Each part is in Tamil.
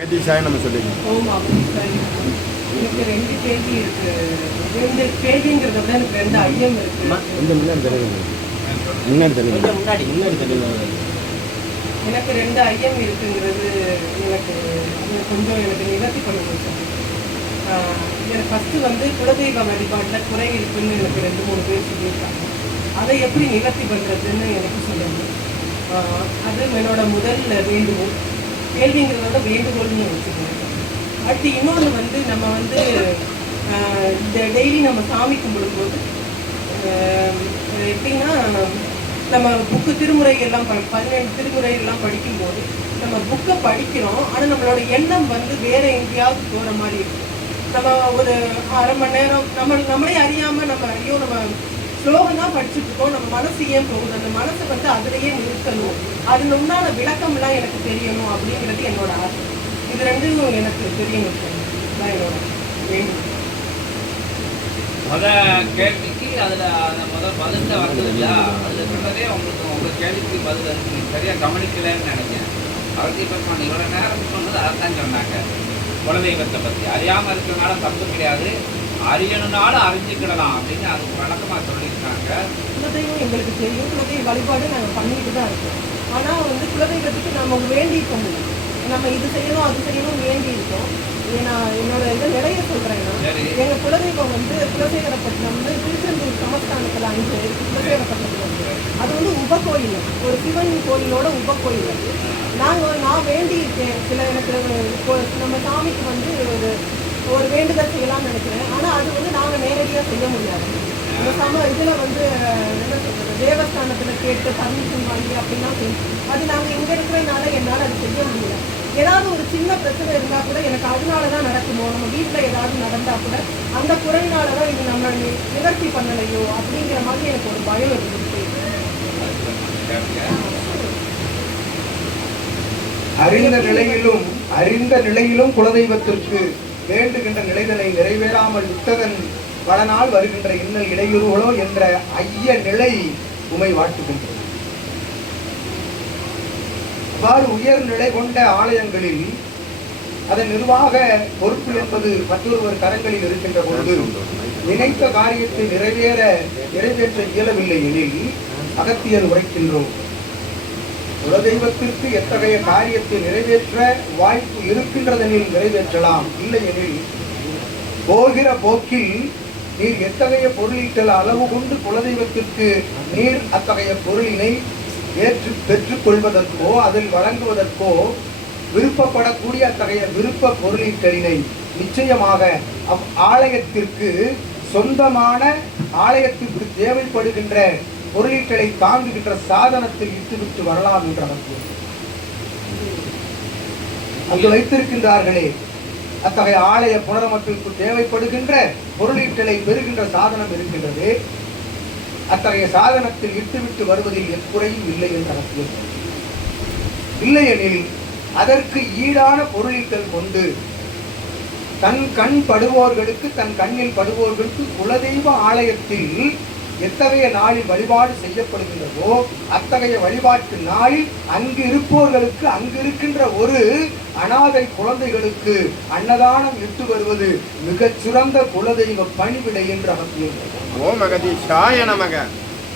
கதீஷாய் நம்ம சொல்லிங்க ஓம் அபிஷாய் எனக்கு ரெண்டு கேள்வி இருக்கு. ரெண்டு கேள்விங்கிறத விட எனக்கு ரெண்டு ஐயம் இருக்கு. இந்த முன்னாடி தெரியுங்க முன்னாடி தெரியுங்க கொஞ்சம் முன்னாடி முன்னாடி தெரியுங்க எனக்கு ரெண்டு ஐயம் இருக்குங்கிறது எனக்கு கொஞ்சம் எனக்கு நிவர்த்தி பண்ண முடியும் எனக்கு ஃபஸ்ட்டு வந்து குலதெய்வ வழிபாட்டில் குறை இருக்குன்னு எனக்கு ரெண்டு மூணு பேர் சொல்லியிருக்காங்க. அதை எப்படி நிவர்த்தி பண்ணுறதுன்னு எனக்கு சொல்லுங்க ஆஹ் அது என்னோட முதல் வேண்டுகோள். கேள்விங்கிறது வந்து வேண்டுகோள்னு வச்சுக்கோங்க. அடுத்து இன்னொன்று வந்து நம்ம வந்து ஆஹ் இந்த டெய்லி நம்ம சாமி கும்பிடும்போது ஆஹ் எப்படின்னா நம்ம புக்கு திருமுறை எல்லாம் பதினெண்டு திருமுறை எல்லாம் படிக்கும்போது நம்ம புக்கை படிக்கிறோம் ஆனால் நம்மளோட எண்ணம் வந்து வேற எங்கேயாவது போகிற மாதிரி இருக்கும். நம்ம ஒரு அரை மணி நேரம் நம்ம நம்மளே அறியாமல் நம்ம ஐயோ நம்ம ஸ்லோகம் தான் படிச்சுட்டு இருக்கோம் நம்ம மனசு ஏன் போகுது? அந்த மனசை வந்து அதுலயே நிறுத்தணும். அதில் உண்டான விளக்கம் எல்லாம் எனக்கு தெரியணும் அப்படிங்கிறது என்னோட ஆசை. இது ரெண்டும் எனக்கு தெரியணும் தான் என்னோட வேண்டும் முத கேள்விக்கு அதில் அந்த முத பதிலில் வந்தது இல்லையா அதில் சொன்னதே உங்களுக்கு உங்கள் கேள்விக்கு பதில் சரியா கவனிக்கலைன்னு நினைக்கிறேன். அவர்த்தி சொன்ன இவ்வளோ நேரம் சொன்னது அதான் சொன்னாங்க. குலதெய்வத்தை பற்றி அறியாமல் இருக்கிறனால தப்பு கிடையாது. அறியணுனாலும் அறிஞ்சுக்கிடலாம் அப்படின்னு அது வழக்கமாக சொல்லியிருக்காங்க. குலதெய்வம் எங்களுக்கு தெரியும். குலதெய்வ வழிபாடு நாங்கள் பண்ணிட்டு தான் இருக்கோம். ஆனால் வந்து குலதெய்வத்துக்கு நம்ம வேண்டியிருக்க முடியும் நம்ம இது செய்யணும் அது செய்யணும் வேண்டி இருக்கோம் நான் என்னோட இதை நிறைய சொல்கிறேன்னா சரி. எங்கள் குலதெய்வம் வந்து குலசேகரப்பட்டினம் வந்து திருச்செந்தூர் சமஸ்தானத்தில் அங்கே இருக்கு குலசேகரப்பட்டினத்தில் வந்து அது வந்து உபகோயில். ஒரு சிவன் கோயிலோட உபகோயில் அது. நாங்கள் நான் வேண்டியிருக்கேன். சில எனக்கு நம்ம சாமிக்கு வந்து ஒரு ஒரு வேண்டுதல் செய்யலாம்னு நினைக்கிறேன். ஆனால் அது வந்து நாங்கள் நேரடியாக செய்ய முடியாது. இந்த சம இதில் வந்து அஹ், என்ன சொல்கிறது தேவஸ்தானத்தில் கேட்டு பர்மிஷன் வாங்கி அப்படின்னா அது நாங்கள் இங்கே இருக்கிறதுனால என்னால் அது செய்ய முடியல. ஏதாவது ஒரு சின்ன பிரச்சனை இருந்தால் கூட எனக்கு அதனால தான் நடக்குமோ? நம்ம வீட்டில் ஏதாவது நடந்தால் கூட அந்த குறையினால தான் இது நம்ம நிவர்த்தி பண்ணலையோ அப்படிங்கிற மாதிரி எனக்கு ஒரு பயம் இருந்துச்சு. அறிந்த நிலையிலும் அறிந்த நிலையிலும் குலதெய்வத்திற்கு வேண்டுகின்ற நிலைதனை நிறைவேறாமல் விட்டதன் பலனால் வருகின்ற இன்னல் இடையூறுகளோ என்ற ஐய நிலை உமை வாட்டுகின்றது இவ்வாறு உயர் நிலை கொண்ட ஆலயங்களில் அதன் நிர்வாக பொறுப்பு என்பது மற்றொருவர் கரங்களில் இருக்கின்ற பொழுது நினைத்த காரியத்தை நிறைவேற நிறைவேற்ற இயலவில்லை எனில் அகத்தியர் உரைக்கின்றோம். குலதெய்வத்திற்கு எத்தகைய காரியத்தை நிறைவேற்ற வாய்ப்பு இருக்கின்றதெனில் நிறைவேற்றலாம். இல்லை எனில் போகிற போக்கில் நீர் எத்தகைய பொருளீட்டல் அளவு கொண்டு குலதெய்வத்திற்கு? நீர் அத்தகைய பொருளினை ஏற்று பெற்றுக் கொள்வதற்கோ அதில் வழங்குவதற்கோ விருப்பப்படக்கூடிய அத்தகைய விருப்ப பொருளீட்டலினை நிச்சயமாக அவ் ஆலயத்திற்கு சொந்தமான ஆலயத்திற்கு தேவைப்படுகின்ற பொருளீட்டலை தாங்குகின்ற சாதனத்தில் இட்டுவிட்டு வரலாம் என்ற அவர் அங்கு வைத்திருக்கின்றார்களே அத்தகைய ஆலய புனரமைப்பிற்கு தேவைப்படுகின்ற பொருளீட்டலை பெறுகின்ற சாதனம் இருக்கின்றது. அத்தகைய சாதனத்தில் இட்டுவிட்டு வருவதில் எக்குறையும் இல்லை என்று அவசியம் இல்லையெனில் அதற்கு ஈடான பொருளீட்டல் கொண்டு தன் கண் படுவோர்களுக்கு தன் கண்ணில் படுவோர்களுக்கு குலதெய்வ ஆலயத்தில் எத்தகைய நாளில் வழிபாடு செய்யப்படுகின்றதோ அத்தகைய வழிபாட்டு நாளில் அங்கு இருப்பவர்களுக்கு அங்கு இருக்கின்ற ஒரு அனாதை குழந்தைகளுக்கு அன்னதானம் இட்டு வருவது மிகச் சிறந்த குலதெய்வ பணிவிடை என்று அவசியம் ஓம் அகதீஷாய நமக.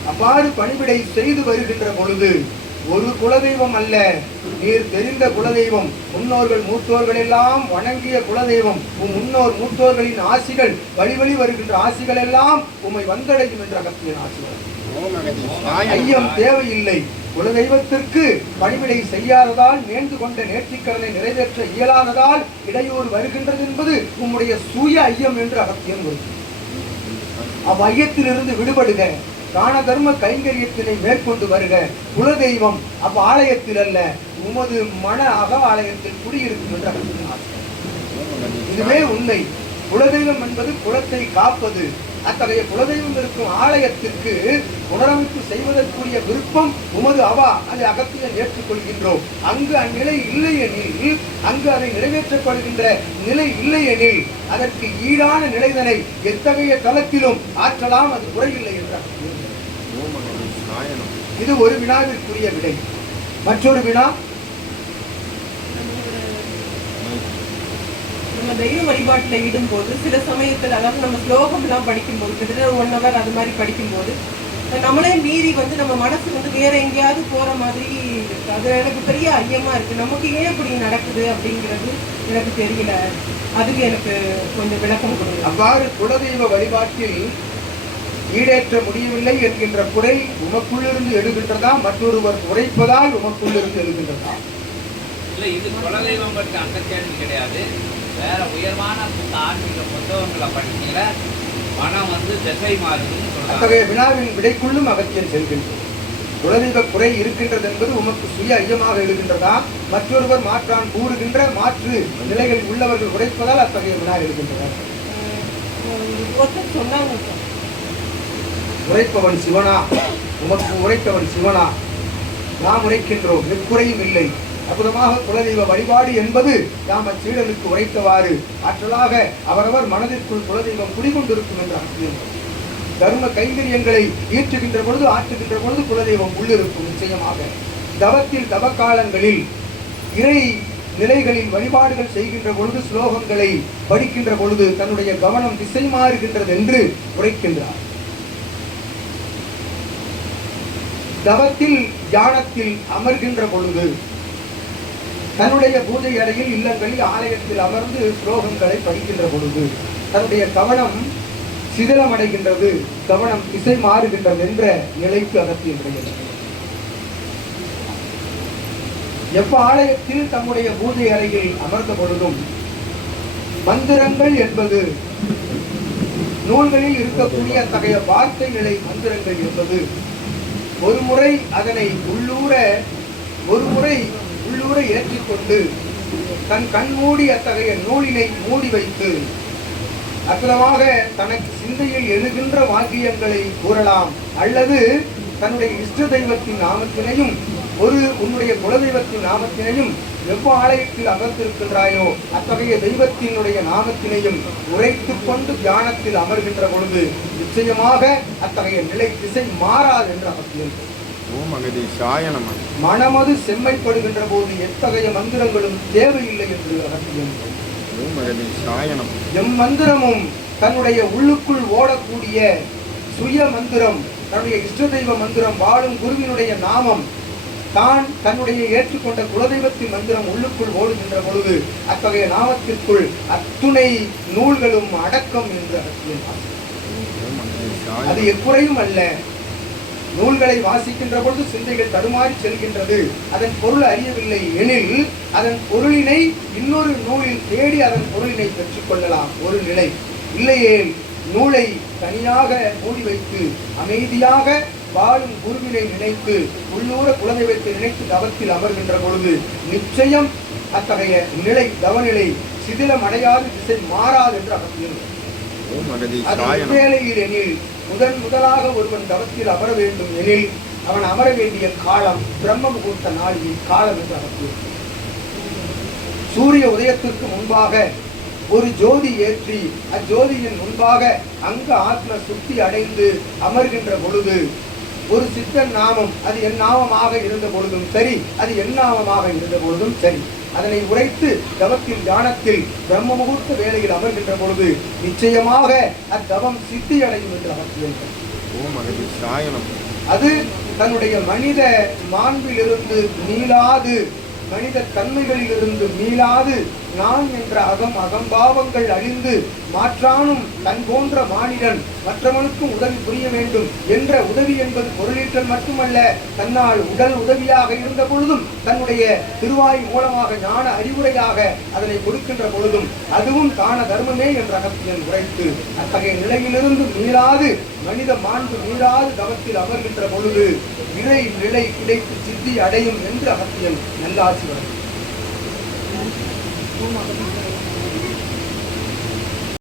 அவ்வாறு பணிவிடை செய்து வருகின்ற பொழுது ஒரு குலதெய்வம் அல்ல. நீர் தெரிந்த குலதெய்வம். முன்னோர்கள் மூத்தோர்கள் எல்லாம் வணங்கிய குலதெய்வம். உம் முன்னோர் மூத்தோர்களின் ஆசிகள் வழி வழி வருகின்ற ஆசிகள் எல்லாம் உம்மை வந்தடையும் என்ற அகத்தியன் ஆசிகள். ஐயம் தேவையில்லை. குலதெய்வத்திற்கு பணிவிடை செய்யாததால் நேர்ந்து கொண்ட நேர்த்திக்கடனை நிறைவேற்ற இயலாததால் இடையூறு வருகின்றது என்பது உம்முடைய சுய ஐயம் என்று அகத்தியன் வருகிறது அவ்வையத்திலிருந்து விடுபடுக. தான தர்ம கைங்கரியத்தினை மேற்கொண்டு வருக. குலதெய்வம் அப்ப ஆலயத்தில் அல்ல உமது மன அக ஆலயத்தில் குடியிருக்கும் என்று ஆசை இதுவே உண்மை. குலதெய்வம் என்பது குலத்தை காப்பது. அத்தகைய குலதெய்வம் இருக்கும் ஆலயத்திற்கு புனரமைப்பு செய்வதற்குரிய விருப்பம் உமது அவா அதை அகத்தியன் ஏற்றுக்கொள்கின்றோம். அங்கு அந்நிலை இல்லை எனில் அங்கு அதை நிறைவேற்றப்படுகின்ற நிலை இல்லை எனில் அதற்கு ஈடான நிலைதனை எத்தகைய தளத்திலும் ஆற்றலாம் அது குறையில்லை என்றார் இது ஒரு வினாவிற்குரிய விடை. மற்றொரு வினா நம்ம தெய்வ வழிபாட்டுல ஈடும்போது சில சமயத்துல அதாவது நம்ம ஸ்லோகம்லாம் படிக்கும்போது கிட்டத்தட்ட ஒன் ஹவர் அது மாதிரி படிக்கும்போது நம்மளே மீறி வந்து நம்ம மனசு வந்து வேற எங்கேயாவது போற மாதிரி இருக்கு. அது எனக்கு பெரிய ஐயமா இருக்கு. நமக்கு ஏன் இப்படி நடக்குது அப்படிங்கிறது எனக்கு தெரியல. அதுக்கு எனக்கு கொஞ்சம் விளக்கம் கொடுங்க. அவ்வாறு குலதெய்வ வழிபாட்டில் ஈடேற்ற முடியவில்லை என்கின்ற குறை உமக்குள்ளிருந்து எழுகின்றதா? மற்றொருவர் உரைப்பதால் உமக்குள்ளிருந்து எழுகின்றதா? இல்லை இது குலதெய்வம் பற்றி அந்த கேள்வி கிடையாது. வேற உயர்வான புத்த ஆன்மீக புத்தகங்களை படிக்கல மனம் வந்து திசை மாறுதுன்னு அத்தகைய வினாவின் விடைக்குள்ளும் அகத்தியன் செல்கின்றது குலதெய்வ குறை இருக்கின்றது என்பது உமக்கு சுய ஐயமாக எழுகின்றதா? மற்றொருவர் மாற்றான் கூறுகின்ற மாற்று நிலைகளில் உள்ளவர்கள் உடைப்பதால் அத்தகைய வினா எழுகின்றனர். உரைப்பவன் சிவனா? உமக்கு உரைத்தவன் சிவனா? நாம் உரைக்கின்றோம் எக்குறையும் இல்லை. அற்புதமாக குலதெய்வ வழிபாடு என்பது நாம் அச்சீடலுக்கு உரைத்தவாறு ஆற்றலாக அவரவர் மனதிற்குள் குலதெய்வம் குடிகொண்டிருக்கும் என்ற அர்த்தம். தர்ம கைங்கரியங்களை ஈற்றுகின்ற பொழுது ஆற்றுகின்ற பொழுது குலதெய்வம் உள்ளிருக்கும் நிச்சயமாக. தவத்தில் தவக்காலங்களில் இறை நிலைகளில் வழிபாடுகள் செய்கின்ற பொழுது ஸ்லோகங்களை படிக்கின்ற பொழுது தன்னுடைய கவனம் திசை மாறுகின்றது என்று உரைக்கின்றார். தவத்தில் தியானத்தில் அமர்கின்ற பொழுது தன்னுடைய பூஜை அறையில் இல்லங்களில் ஆலயத்தில் அமர்ந்து ஸ்லோகங்களை படிக்கின்ற பொழுது தன்னுடைய கவனம் சிதிலமடைகின்றது கவனம் திசை மாறுகின்றது என்ற நிலைக்கு அகத்தியம் எவ்வ எப்ப ஆலயத்தில் தம்முடைய பூஜை அறையில் அமர்ந்த பொழுதும் மந்திரங்கள் என்பது நூல்களில் இருக்கக்கூடிய அத்தகைய வார்த்தை நிலை மந்திரங்கள் என்பது ஒரு முறை அதனை உள்ளூர ஒரு முறை உள்ளூர ஏற்றிக்கொண்டு தன் கண் மூடி அத்தகைய நூலினை மூடி வைத்து அற்புதமாக தனக்கு சிந்தையில் எழுகின்ற வாக்கியங்களை கூறலாம். அல்லது தன்னுடைய இஷ்ட தெய்வத்தின் நாமத்தினையும் ஒரு உன்னுடைய குலதெய்வத்தின் நாமத்தினையும் எவ்வளவு ஆலயத்தில் அமர்ந்திருக்கின்றாயோ அத்தகைய தெய்வத்தினுடைய நாமத்தினையும் உரைத்து கொண்டு தியானத்தில் அமர்கின்ற பொழுது நிச்சயமாக அத்தகைய நிலை திசை மாறாது என்று அவசியம். ஓம் அகதீஷாய நமக மனமது செம்மைப்படுகின்ற போது எத்தகைய மந்திரங்களும் தேவையில்லை என்று அவசியம் ஓம் அகதீஷாய நமக எம் மந்திரமும் தன்னுடைய உள்ளுக்குள் ஓடக்கூடிய சுய மந்திரம் தன்னுடைய இஷ்ட தெய்வ மந்திரம் வாழும் குருவினுடைய நாமம் தான் தன்னுடைய ஏற்றுக்கொண்ட குலதெய்வத்தின் மந்திரம் உள்ளுக்குள் ஓடுகின்ற பொழுது அத்தகைய நாமத்திற்குள் அத்துணை நூல்களும் அடக்கம் என்று அகதீஷாய அது எக்குறையும் அல்ல. நூல்களை வாசிக்கின்ற பொழுது சிந்தைகள் தடுமாறி செல்கின்றது. அதன் பொருள் அறியவில்லை எனில் அதன் பொருளினை இன்னொரு நூலில் தேடி அதன் பொருளினை பெற்றுக்கொள்ளலாம். ஒரு நிலை. இல்லையே நூலை தனியாக மூடி வைத்து அமைதியாக வாழும் குருவினை நினைத்து உள்ளூர குலதெய்வத்தை நினைத்து தவத்தில் அமர்கின்ற பொழுது நிச்சயம் அத்தகைய நிலை தவநிலை சிதிலம் அடையாது திசை மாறாது என்று நமக வேலையில் எனில் முதன் முதலாக ஒருவன் தவத்தில் அமர வேண்டும் எனில் அவன் அமர வேண்டிய காலம் பிரம்ம முகூர்த்த நாளில் காலம் என்று சூரிய உதயத்திற்கு முன்பாக ஒரு ஜோதி ஏற்றி அஜோதியின் முன்பாக அங்க ஆத்ம சுத்தி அடைந்து அமர்கின்ற பொழுது ஒரு சித்தன் நாமம் அது என் நாமமாக இருந்த பொழுதும் சரி அது என் நாமமாக இருந்த பொழுதும் சரி. அதனை உரைத்து தவத்தில் தியானத்தில் பிரம்ம முகூர்த்த வேளையில் அமர்கின்ற பொழுது நிச்சயமாக அத்தவம் சித்தி அடையும் என்று அவசியம் ஓம் நமக அது தன்னுடைய மனித மாண்பிலிருந்து மீளாது மனித தன்மைகளிலிருந்து மீளாது நான் என்ற அகம் அகம்பாவங்கள் அழிந்து மாற்றானும் தன் போன்ற மானிடன் மற்றவனுக்கும் உதவி புரிய வேண்டும் என்ற உதவி என்பது பொருளீற்றல் மட்டுமல்ல தன்னால் உடல் உதவியாக இருந்த பொழுதும் தன்னுடைய திருவாய் மூலமாக ஞான அறிவுரையாக அதனை கொடுக்கின்ற பொழுதும் அதுவும் தான தர்மமே என்ற அகத்தியன் உரைத்து அத்தகைய நிலையிலிருந்து மீறாது மனித மாண்பு மீறாது தவத்தில் அமர்கின்ற பொழுது இறை நிலை கிடைத்து சித்தி அடையும் என்று அகத்தியன் நல்லாசி வரும் ஓம் அகதீஷாய